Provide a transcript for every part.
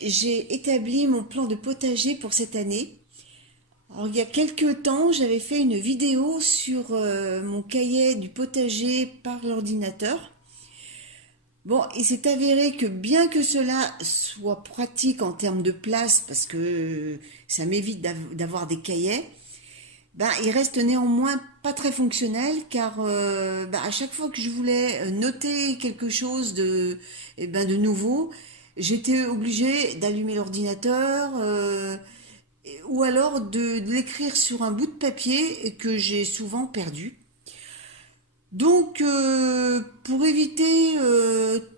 j'ai établi mon plan de potager pour cette année. Alors, il y a quelques temps, j'avais fait une vidéo sur mon cahier du potager par l'ordinateur. Bon, il s'est avéré que bien que cela soit pratique en termes de place, parce que ça m'évite d'avoir des cahiers, il reste néanmoins pas très fonctionnel, car à chaque fois que je voulais noter quelque chose de nouveau, j'étais obligée d'allumer l'ordinateur ou alors de l'écrire sur un bout de papier et que j'ai souvent perdu. Donc, pour éviter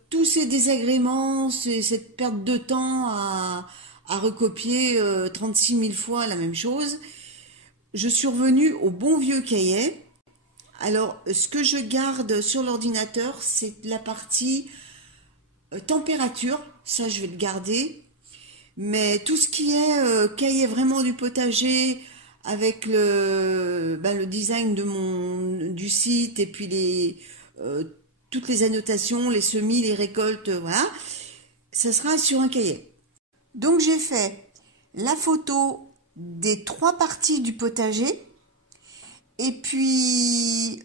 tous ces désagréments, cette perte de temps à recopier 36 000 fois la même chose, je suis revenue au bon vieux cahier. Alors, ce que je garde sur l'ordinateur, c'est la partie température, ça je vais le garder. Mais tout ce qui est cahier vraiment du potager, avec le design du site et puis toutes les annotations, les semis, les récoltes, voilà, ça sera sur un cahier. Donc j'ai fait la photo des 3 parties du potager et puis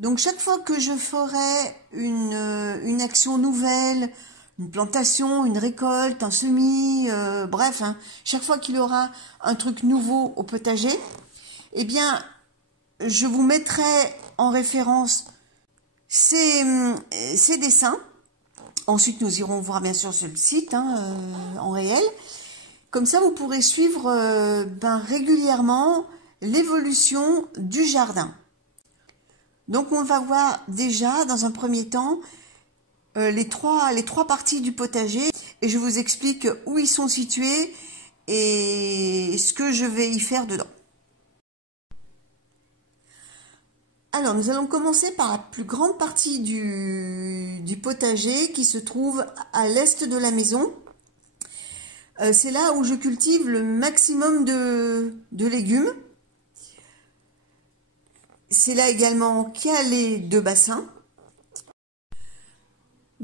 donc chaque fois que je ferai une action nouvelle, une plantation, une récolte, un semis, bref, chaque fois qu'il y aura un truc nouveau au potager, eh bien, je vous mettrai en référence ces dessins. Ensuite, nous irons voir bien sûr sur le site, en réel. Comme ça, vous pourrez suivre régulièrement l'évolution du jardin. Donc, on va voir déjà, dans un premier temps, les trois parties du potager et je vous explique où ils sont situés et ce que je vais y faire dedans. Alors, nous allons commencer par la plus grande partie du potager qui se trouve à l'est de la maison. C'est là où je cultive le maximum de légumes. C'est là également qu'il y a les 2 bassins.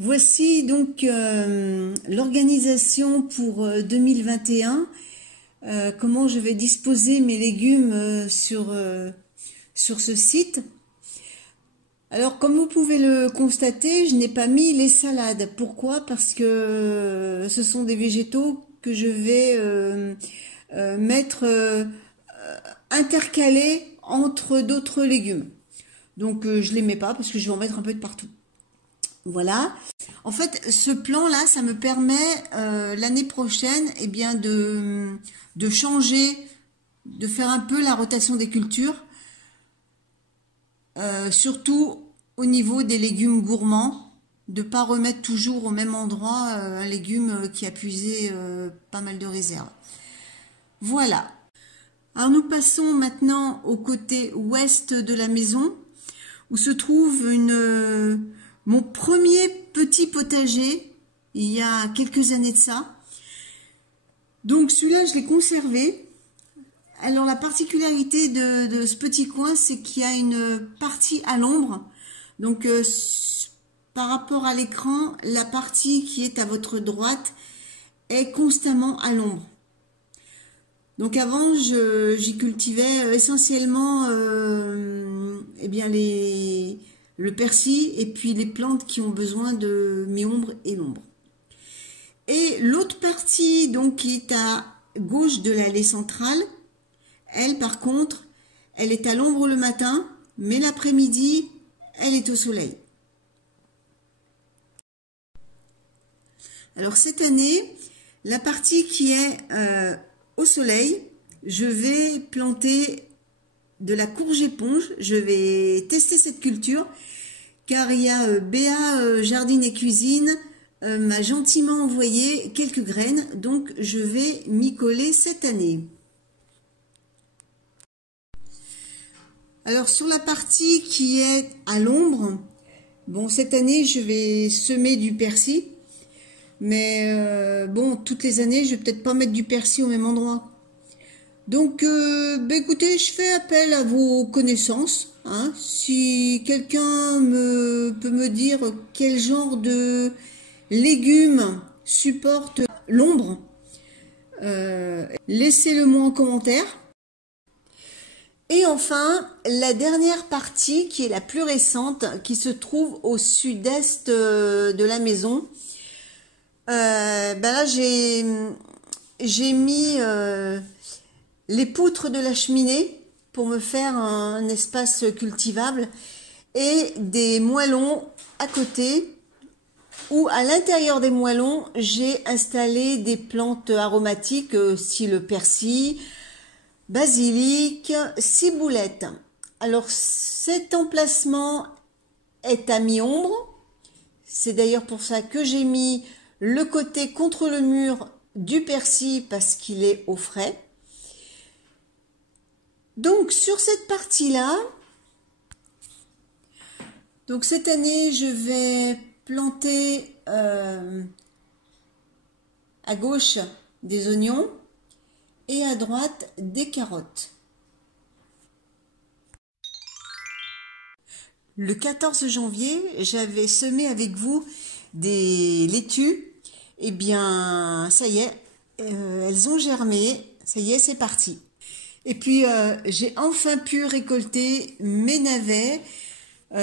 Voici donc l'organisation pour 2021, comment je vais disposer mes légumes sur ce site. Alors comme vous pouvez le constater, je n'ai pas mis les salades. Pourquoi? Parce que ce sont des végétaux que je vais mettre intercalés entre d'autres légumes. Donc je les mets pas parce que je vais en mettre un peu de partout. Voilà. En fait, ce plan-là, ça me permet l'année prochaine, de changer, de faire un peu la rotation des cultures, surtout au niveau des légumes gourmands, de pas remettre toujours au même endroit un légume qui a puisé pas mal de réserves. Voilà. Alors nous passons maintenant au côté ouest de la maison, où se trouve mon premier petit potager, il y a quelques années de ça. Donc celui-là, je l'ai conservé. Alors la particularité de ce petit coin, c'est qu'il y a une partie à l'ombre. Donc par rapport à l'écran, la partie qui est à votre droite est constamment à l'ombre. Donc avant, j'y cultivais essentiellement le persil et puis les plantes qui ont besoin de mi-ombre et l'ombre. Et l'autre partie donc qui est à gauche de l'allée centrale, elle par contre, elle est à l'ombre le matin, mais l'après-midi, elle est au soleil. Alors cette année, la partie qui est au soleil, je vais planter de la courge éponge. Je vais tester cette culture car il y a Béa Jardine et Cuisine m'a gentiment envoyé quelques graines, donc je vais m'y coller cette année. Alors sur la partie qui est à l'ombre, bon cette année je vais semer du persil, mais bon toutes les années je vais peut-être pas mettre du persil au même endroit. Donc, écoutez, je fais appel à vos connaissances. Si quelqu'un peut me dire quel genre de légumes supporte l'ombre. Laissez-le moi en commentaire. Et enfin, la dernière partie qui est la plus récente, qui se trouve au sud-est de la maison. Là, j'ai mis les poutres de la cheminée pour me faire un espace cultivable et des moellons à côté, où à l'intérieur des moellons, j'ai installé des plantes aromatiques style persil, basilic, ciboulette. Alors cet emplacement est à mi-ombre. C'est d'ailleurs pour ça que j'ai mis le côté contre le mur du persil parce qu'il est au frais. Donc sur cette partie-là, donc cette année je vais planter à gauche des oignons et à droite des carottes. Le 14 janvier, j'avais semé avec vous des laitues. Eh bien, ça y est, elles ont germé. Ça y est, c'est parti. Et puis, j'ai enfin pu récolter mes navets.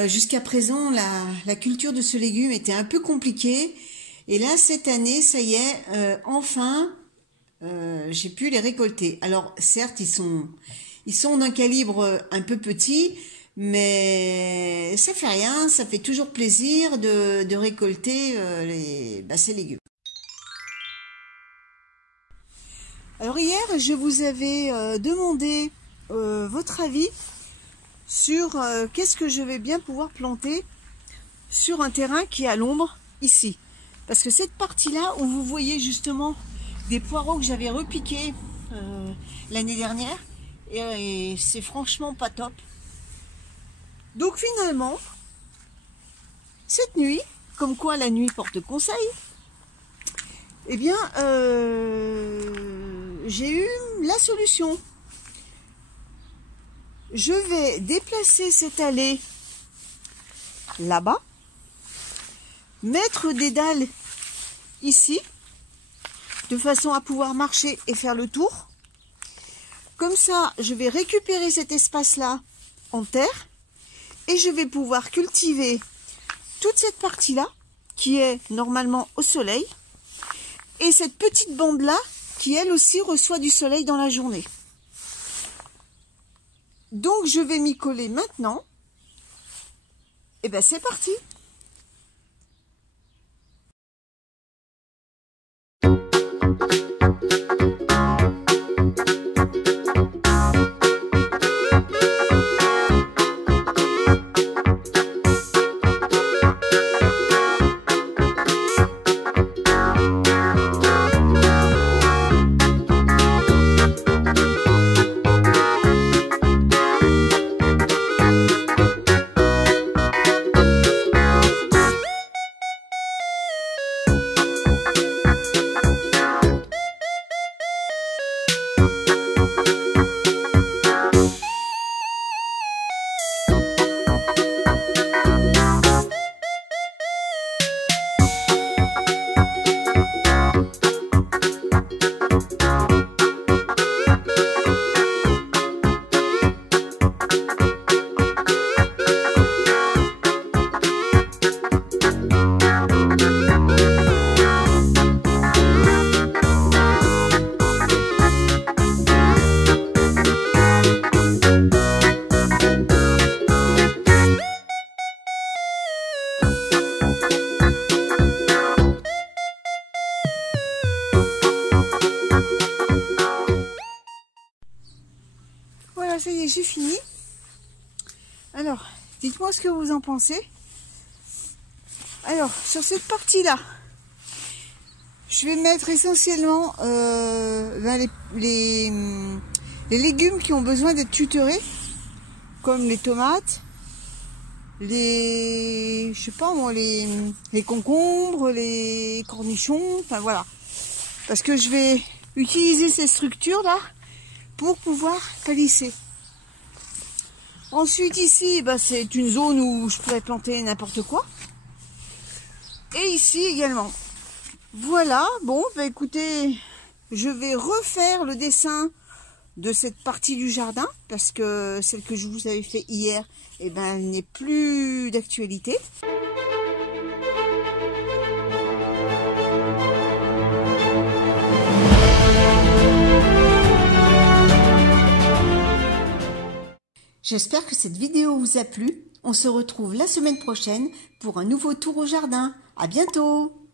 Jusqu'à présent, la culture de ce légume était un peu compliquée. Et là, cette année, ça y est, enfin, j'ai pu les récolter. Alors, certes, ils sont d'un calibre un peu petit, mais ça fait rien, ça fait toujours plaisir de récolter ces légumes. Alors hier, je vous avais demandé votre avis sur qu'est-ce que je vais bien pouvoir planter sur un terrain qui est à l'ombre ici. Parce que cette partie-là, où vous voyez justement des poireaux que j'avais repiqués l'année dernière, et c'est franchement pas top. Donc finalement, cette nuit, comme quoi la nuit porte conseil, eh bien, j'ai eu la solution. Je vais déplacer cette allée là-bas, mettre des dalles ici, de façon à pouvoir marcher et faire le tour. Comme ça, je vais récupérer cet espace-là en terre et je vais pouvoir cultiver toute cette partie-là qui est normalement au soleil et cette petite bande-là qui elle aussi reçoit du soleil dans la journée. Donc je vais m'y coller maintenant. Et bien c'est parti. Voilà, ça y est, j'ai fini. Alors, dites-moi ce que vous en pensez. Alors, sur cette partie-là, je vais mettre essentiellement les légumes qui ont besoin d'être tutorés, comme les tomates, je sais pas moi, les concombres, les cornichons, enfin voilà. Parce que je vais utiliser ces structures-là pour pouvoir palisser. Ensuite ici, c'est une zone où je pourrais planter n'importe quoi. Et ici également. Voilà, bon, bah écoutez, je vais refaire le dessin de cette partie du jardin parce que celle que je vous avais fait hier, eh ben, elle n'est plus d'actualité. J'espère que cette vidéo vous a plu. On se retrouve la semaine prochaine pour un nouveau tour au jardin. À bientôt!